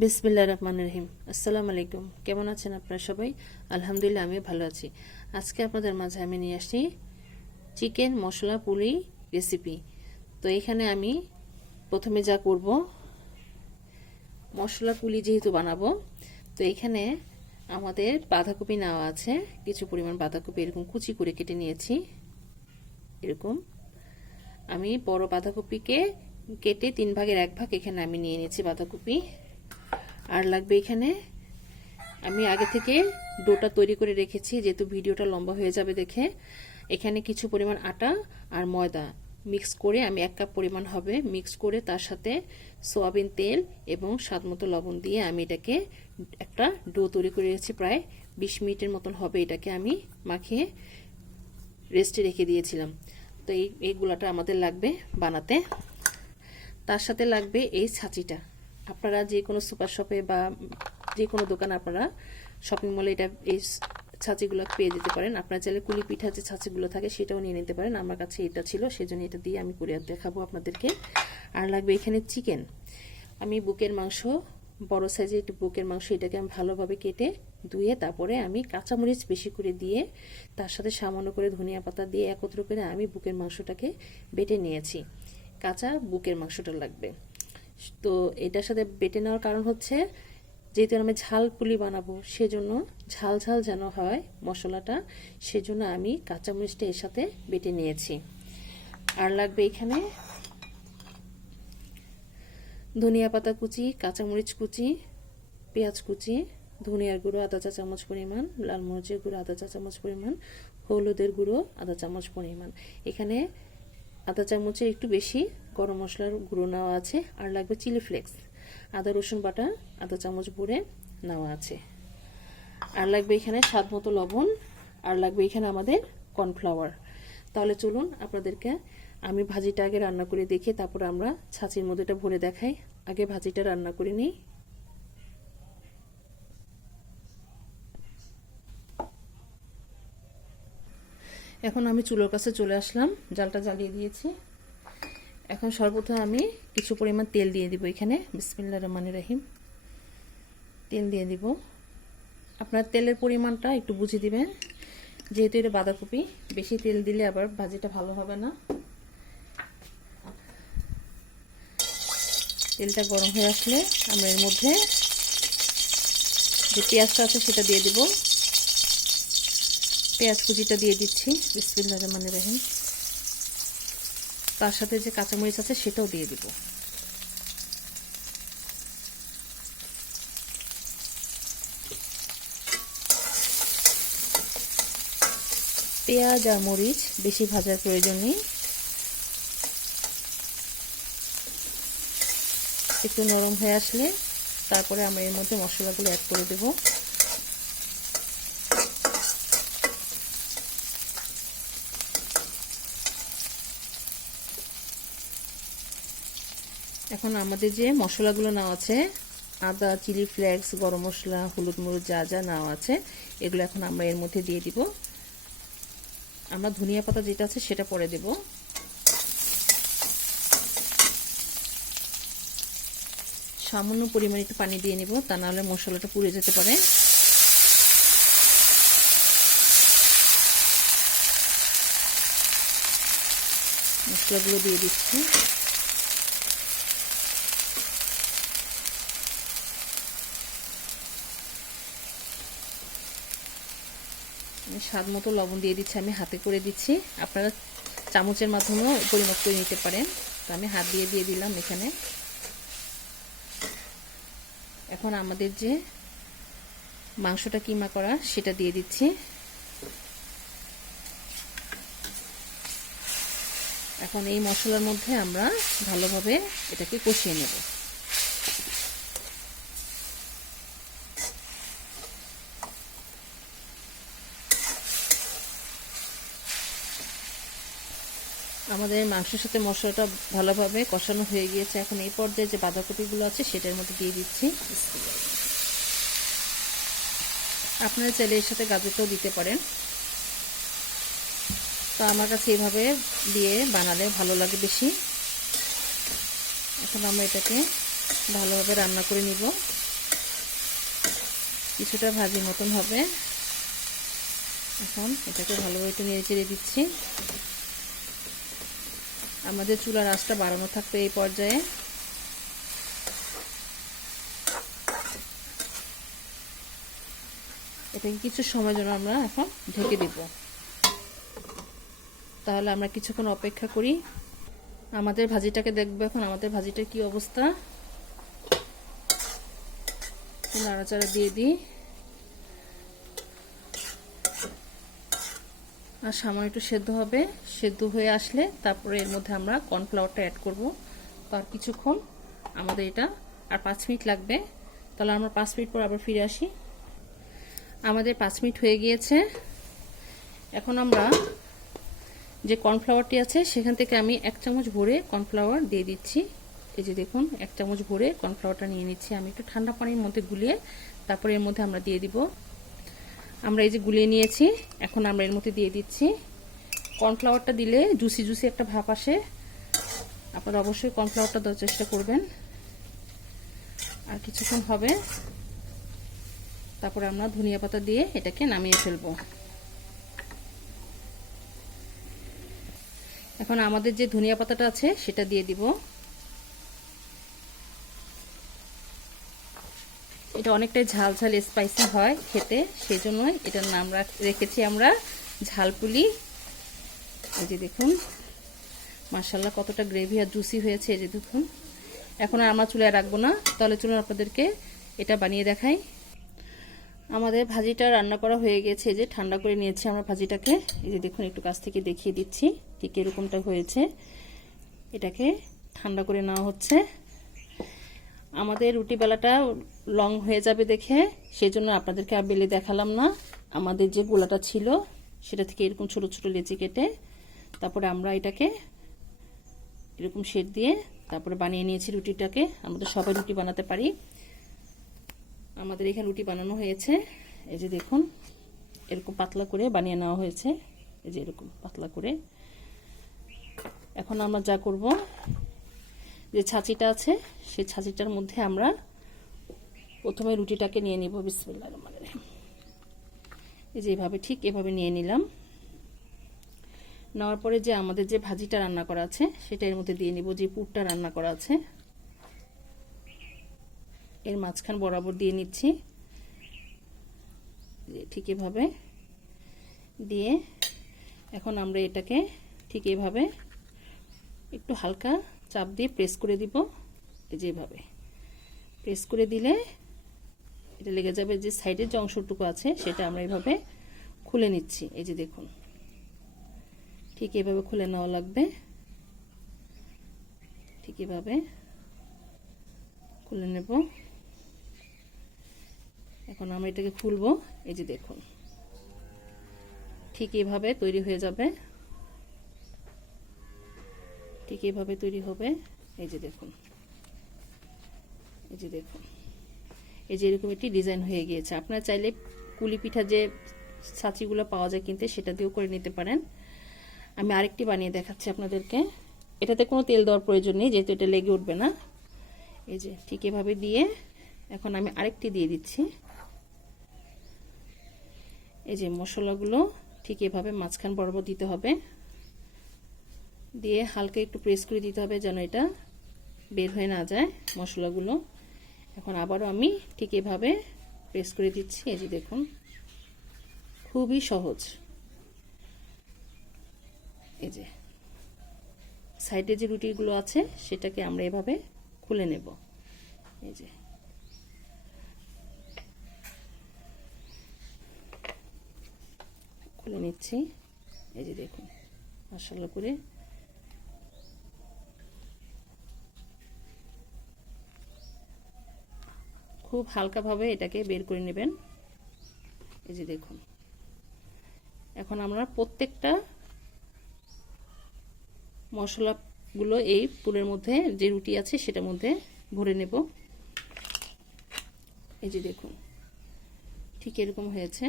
বিসমিল্লাহির রহমানির রহিম। আসসালামু আলাইকুম। কেমন আছেন আপনারা সবাই? আলহামদুলিল্লাহ, আমি ভালো আছি। আজকে আপনাদের মাঝে আমি নিয়ে আসছি চিকেন মশলা পুলি রেসিপি। তো এখানে আমি প্রথমে যা করব, মশলা পুলি যেহেতু বানাবো, তো এখানে আমাদের বাঁধাকপি নেওয়া আছে, কিছু পরিমাণ বাঁধাকপি এরকম কুচি করে কেটে নিয়েছি। এরকম আমি বড় বাঁধাকপিকে কেটে 3 ভাগের 1 ভাগ এখানে আমি নিয়ে নিয়েছি বাঁধাকপি। আর লাগবে এখানে, আমি আগে থেকে ডোটা তৈরি করে রেখেছি, যেহেতু ভিডিওটা লম্বা হয়ে যাবে দেখে। এখানে কিছু পরিমাণ আটা আর ময়দা মিক্স করে, আমি 1 কাপ পরিমাণ হবে মিক্স করে, তার সাথে সয়াবিন তেল এবং স্বাদমতো লবণ দিয়ে আমি এটাকে একটা ডো তৈরি করে রেখেছি। প্রায় 20 মিনিটের মতন হবে এটাকে আমি মাখিয়ে রেস্টে রেখে দিয়েছিলাম। তো এইগুলাটা আমাদের লাগবে বানাতে। তার সাথে লাগবে এই ছাঁচিটা। আপনারা যে কোনো সুপার শপে বা যে কোনো দোকানে, আপনারা শপিং মলে এটা এই ছাঁচিগুলো পেয়ে যেতে পারেন। আপনারা চাইলে কুলি পিঠা যে ছাঁচিগুলো থাকে সেটাও নিয়ে নিতে পারেন। আমার কাছে এটা ছিল, সেজন্য এটা দিয়ে আমি করে দেখাবো আপনাদেরকে। আর লাগবে এখানে চিকেন। আমি বুকের মাংস, বড় সাইজের একটু বুকের মাংস, এটাকে আমি ভালোভাবে কেটে ধুয়ে তারপরে আমি কাঁচামরিচ বেশি করে দিয়ে, তার সাথে সামান্য করে ধনিয়া পাতা দিয়ে একত্র করে আমি বুকের মাংসটাকে বেটে নিয়েছি। কাঁচা বুকের মাংসটা লাগবে। তো এটার সাথে বেটে নেওয়ার কারণ হচ্ছে, যেহেতু আমি ঝাল পুলি বানাবো, সেজন্য ঝাল ঝাল যেন হয় মশলাটা, সেজন্য আমি কাঁচামরিচটা এর সাথে বেটে নিয়েছি। আর লাগবে এখানে ধনিয়া পাতা কুচি, কাঁচামরিচ কুচি, পেঁয়াজ কুচি, ধনিয়ার গুঁড়ো আধা চা চামচ পরিমাণ, লাল মরিচের গুঁড়ো আধা চা চামচ পরিমাণ, হলুদের গুঁড়ো আধা চামচ পরিমাণ। এখানে আধা চামচের একটু বেশি গরম মশলার গুঁড়ো নেওয়া আছে। আর লাগবে চিলি ফ্লেক্স, আদা রসুন বাটা আধা চামচ ভরে নেওয়া আছে। আর লাগবে এখানে স্বাদ মতো লবণ। আর লাগবে এখানে আমাদের কর্নফ্লাওয়ার। তাহলে চলুন আপনাদেরকে আমি ভাজিটা আগে রান্না করে দেখি, তারপর আমরা ছাঁচির মধ্যে এটা ভরে দেখাই। আগে ভাজিটা রান্না করে নিই। এখন আমি চুলোর কাছে চলে আসলাম, জালটা জ্বালিয়ে দিয়েছি। এখন সর্বপ্রথম আমি কিছু পরিমাণ তেল দিয়ে দিব এখানে। বিসমিল্লাহির রহমানির রহিম। তেল দিয়ে দিব। আপনার তেলের পরিমাণটা একটু বুঝে দিবেন, যেহেতু এটা বাঁধাকপি, বেশি তেল দিলে আবার ভাজিটা ভালো হবে না। তেলটা গরম হয়ে আসলে আমরা এর মধ্যে যে পেঁয়াজটা আছে সেটা দিয়ে দিব। পেঁয়াজ কুচিটা দিয়ে দিচ্ছি। বিসমিল্লাহির রহমানির রহিম। তার সাথে যে কাঁচামরিচ আছে সেটাও দিয়ে দিব। পেঁয়াজ আর মরিচ বেশি ভাজার প্রয়োজন নেই, একটু নরম হয়ে আসলে তারপরে আমরা এর মধ্যে মশলাগুলো অ্যাড করে দেব। এখন আমাদের যে মশলাগুলো নেওয়া আছে, আদা, চিলি ফ্লেক্স, গরম মশলা, হলুদ মরিচ যা যা নেওয়া আছে, এগুলো এখন আমরা এর মধ্যে দিয়ে দিব। আমরা ধনিয়া পাতা যেটা আছে সেটা পরে দেব। সামান্য পরিমাণে একটু পানি দিয়ে নিব, তা নাহলে মশলাটা পুড়ে যেতে পারে। মশলাগুলো দিয়ে দিচ্ছি। স্বাদ মতো লবণ দিয়ে দিচ্ছি, আমি হাতে করে দিচ্ছি। আপনারা চামচের মাধ্যমেও পরিমাপ করে নিতে পারেন। তো আমি হাত দিয়ে দিয়ে দিলাম এখানে। এখন আমাদের যে মাংসটা কিমা করা সেটা দিয়ে দিচ্ছি। এখন এই মশলার মধ্যে আমরা ভালোভাবে এটাকে কষিয়ে নেব। আমাদের মাংসের সাথে মশলাটা ভালোভাবে কষানো হয়ে গিয়েছে। এখন এই পর্যায়ে যে বাঁধাকপিগুলো আছে সেটার মধ্যে দিয়ে দিচ্ছি। আপনারা চাইলে এর সাথে গাজরটাও দিতে পারেন। তো আমার কাছে এইভাবে দিয়ে বানালে ভালো লাগে বেশি। এখন আমরা এটাকে ভালোভাবে রান্না করে নিব। কিছুটা ভাজি মতন হবে। এখন এটাকে ভালোভাবে একটু নেড়ে চেড়ে দিচ্ছি। আমাদের চুলার আঁচটা বাড়ানো থাকবে এই পর্যায়ে। এটাকে কিছু সময়ের জন্য আমরা এখন ঢেকে দিব। তাহলে আমরা কিছুক্ষণ অপেক্ষা করি। আমাদের ভাজিটাকে দেখবো এখন আমাদের ভাজিটার কি অবস্থা। নাড়াচাড়া দিয়ে দিই। আর সামান্য একটু সেদ্ধ হবে। সেদ্ধ হয়ে আসলে তারপরে এর মধ্যে আমরা কর্নফ্লাওয়ারটা অ্যাড করব। তো আর কিছুক্ষণ আমাদের এটা আর 5 মিনিট লাগবে। তাহলে আমরা 5 মিনিট পর আবার ফিরে আসি। আমাদের 5 মিনিট হয়ে গিয়েছে। এখন আমরা যে কর্নফ্লাওয়ারটি আছে সেখান থেকে আমি 1 চামচ ভরে কর্নফ্লাওয়ার দিয়ে দিচ্ছি। এই যে দেখুন 1 চামচ ভরে কর্নফ্লাওয়ারটা নিয়ে নিচ্ছি আমি। একটু ঠান্ডা পানির মধ্যে গুলিয়ে তারপরে এর মধ্যে আমরা দিয়ে দিব। আমরা এই যে গুলিয়ে নিয়েছি, এখন আমরা এর মধ্যে দিয়ে দিচ্ছি। কর্নফ্লাওয়ারটা দিলে জুসি জুসি একটা ভাব আসে। আপনারা অবশ্যই কর্নফ্লাওয়ারটা দেওয়ার চেষ্টা করবেন। আর কিছুক্ষণ হবে, তারপরে আমরা ধনিয়া পাতা দিয়ে এটাকে নামিয়ে ফেলবো। এখন আমাদের যে ধনিয়া পাতাটা আছে সেটা দিয়ে দিব। এটা অনেকটাই ঝাল ঝাল স্পাইসি হয় খেতে, সেজন্য এটার নাম রেখেছি আমরা ঝালপুলি। এই যে দেখুন মাশাআল্লাহ কতটা গ্রেভি আর জুসি হয়েছে। এই যে দেখুন। এখন আর আমরা চুলায় রাখবো না, তাহলে চলুন আপনাদেরকে এটা বানিয়ে দেখাই। আমাদের ভাজিটা রান্না করা হয়ে গেছে। যে ঠান্ডা করে নিয়েছি আমরা ভাজিটাকে। এই যে দেখুন একটু কাছ থেকে দেখিয়ে দিচ্ছি ঠিক এরকমটা হয়েছে। এটাকে ঠান্ডা করে নেওয়া হচ্ছে। আমাদের রুটি বেলাটা লং হয়ে যাবে দেখে সেজন্য আপনাদেরকে আর বেলে দেখালাম না। আমাদের যে গোলাটা ছিল সেটা থেকে এরকম ছোট ছোট লেচি কেটে তারপরে আমরা এটাকে এরকম শেড দিয়ে তারপরে বানিয়ে নিয়েছি রুটিটাকে। আমাদের সবাই রুটি বানাতে পারি। আমাদের এখানে রুটি বানানো হয়েছে। এই যে দেখুন এরকম পাতলা করে বানিয়ে নেওয়া হয়েছে। এই যে এরকম পাতলা করে। এখন আমরা যা করব, যে ছাঁচিটা আছে সেই ছাঁচিটার মধ্যে আমরা প্রথমে রুটিটাকে নিয়ে নিব। বিসমিল্লাহির রহমানির রহিম। এই যে এভাবে ঠিক এভাবে নিয়ে নিলাম। নেওয়ার পরে যে আমাদের যে ভাজিটা রান্না করা আছে সেটা এর মধ্যে দিয়ে নিব। যে পুরটা রান্না করা আছে এর মাঝখান বরাবর দিয়ে নিচ্ছি। ঠিক এভাবে দিয়ে এখন আমরা এটাকে ঠিক এভাবে একটু হালকা চাপ দিয়ে প্রেস করে দিব। এই যে এভাবে প্রেস করে দিলে এটা লেগে যাবে। যে সাইডের যে অংশটুকু আছে সেটা আমরা এভাবে খুলে নিচ্ছি। এই যে দেখুন ঠিক এভাবে খুলে নেওয়া লাগবে। ঠিক এভাবে খুলে নেব। এখন আমরা এটাকে খুলবো। এই যে দেখুন ঠিক এভাবে তৈরি হয়ে যাবে। ঠিক এভাবে তৈরি হবে। এই যে দেখুন, এই যে দেখুন, এই যে এরকম একটি ডিজাইন হয়ে গিয়েছে। আপনারা চাইলে কুলি পিঠা যে ছাঁচিগুলো পাওয়া যায় কিনতে সেটা দিয়েও করে নিতে পারেন। আমি আরেকটি বানিয়ে দেখাচ্ছি আপনাদেরকে। এটাতে কোনো তেল দেওয়ার প্রয়োজন নেই যেহেতু এটা লেগে উঠবে না। এই যে ঠিক এভাবে দিয়ে এখন আমি আরেকটি দিয়ে দিচ্ছি। এই যে মশলাগুলো ঠিক এভাবে মাঝখান বরাবর দিতে হবে। দিয়ে হালকা একটু প্রেস করে দিতে হবে যেন এটা বের হয়ে না যায় মশলাগুলো। এখন আবারও আমি ঠিক এভাবে প্রেস করে দিচ্ছি। এই যে দেখুন খুবই সহজ। এই যে সাইডে যে রুটিগুলো আছে সেটাকে আমরা এভাবে খুলে নেব। এই যে খুলে নিচ্ছি। এই যে দেখুন মাশাআল্লাহ করে খুব হালকাভাবে এটাকে বের করে নেবেন। এই যে দেখুন এখন আমরা প্রত্যেকটা মশলাগুলো এই পুরের মধ্যে যে রুটি আছে সেটার মধ্যে ভরে নেব। এই যে দেখুন ঠিক এরকম হয়েছে।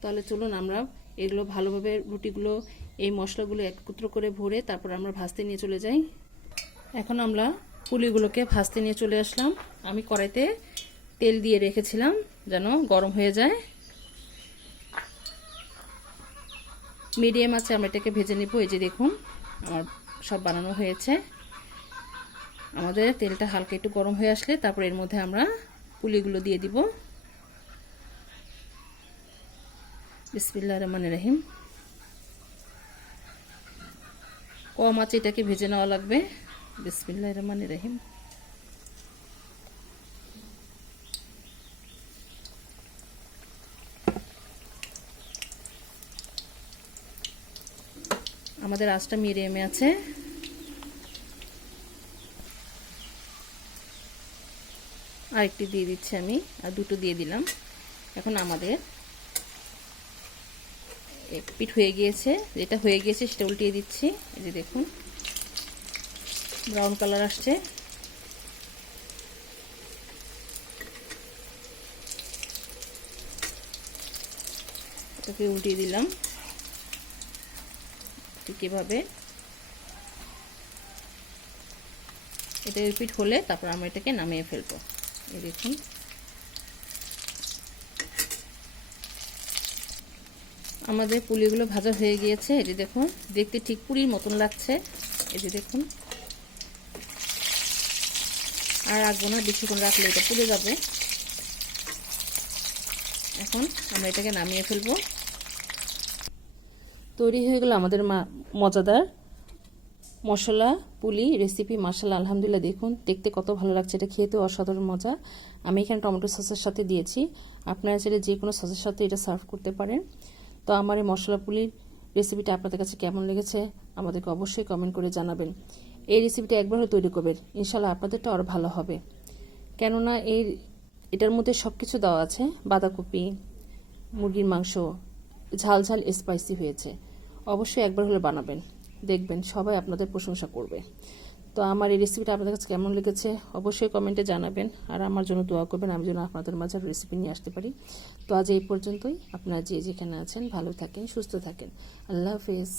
তাহলে চলুন আমরা এগুলো ভালোভাবে রুটিগুলো এই মশলাগুলো একত্র করে ভরে তারপর আমরা ভাজতে নিয়ে চলে যাই। এখন আমরা পুলিগুলোকে ভাজতে নিয়ে চলে আসলাম। আমি কড়াইতে তেল দিয়ে রেখেছিলাম যেন গরম হয়ে যায়। মিডিয়াম আছে আমরা এটাকে ভেজে নিব। এই যে দেখুন আমার সব বানানো হয়েছে। আমাদের তেলটা হালকা একটু গরম হয়ে আসলে তারপর এর মধ্যে আমরা পুলিগুলো দিয়ে দিব। বিসমিল্লাহির রহমানির রহিম। কম আঁচে এটাকে ভেজে নেওয়া লাগবে। বিসমিল্লাহির রহমানির রহিম। আমাদের আঁচটা মিডিয়ামে আছে। আরেকটি দিয়ে দিচ্ছি আমি, আর দুটো দিয়ে দিলাম। এখন আমাদের এক পিঠ হয়ে গিয়েছে, যেটা হয়ে গিয়েছে সেটা উল্টিয়ে দিচ্ছি। এই যে দেখুন ব্রাউন কালার আসছে। এটাকে উল্টিয়ে দিলাম ঠিক এভাবে। এটা রিপিট হলে তারপর আমরা এটাকে নামিয়ে ফেলবো। এই দেখুন আমাদের পুলিগুলো ভাজা হয়ে গিয়েছে। এই যে দেখুন দেখতে ঠিক পুরির মতন লাগছে। এই যে দেখুন আর রাখবো না, বেশিক্ষণ রাখলে এটা পুড়ে যাবে। এখন আমরা এটাকে নামিয়ে ফেলবো। তৈরি হয়ে গেল আমাদের মজাদার মশলা পুলি রেসিপি। মাশাআল্লাহ আলহামদুলিল্লাহ, দেখুন দেখতে কত ভালো লাগছে, এটা খেতেও অসাধারণ মজা। আমি এখানে টমেটো সসের সাথে দিয়েছি, আপনারা চাইলে যে কোনো সসের সাথে এটা সার্ভ করতে পারেন। তো আমার এই মশলা পুলির রেসিপিটা আপনাদের কাছে কেমন লেগেছে আমাদেরকে অবশ্যই কমেন্ট করে জানাবেন। এই রেসিপিটা একবার হলে তৈরি করবেন, ইনশাআল্লাহ আপনাদেরটা আরও ভালো হবে। কেননা এটার মধ্যে সব কিছু দেওয়া আছে, বাঁধাকপি, মুরগির মাংস, ঝাল ঝাল স্পাইসি হয়েছে। অবশ্যই একবার হলে বানাবেন, দেখবেন সবাই আপনাদের প্রশংসা করবে। তো আমার এই রেসিপিটা আপনাদের কাছে কেমন লেগেছে অবশ্যই কমেন্টে জানাবেন, আর আমার জন্য দোয়া করবেন আমি যেন আপনাদের মাঝে রেসিপি নিয়ে আসতে পারি। তো আজ এই পর্যন্তই। আপনারা যে যেখানে আছেন ভালো থাকেন, সুস্থ থাকেন। আল্লাহ হাফেজ।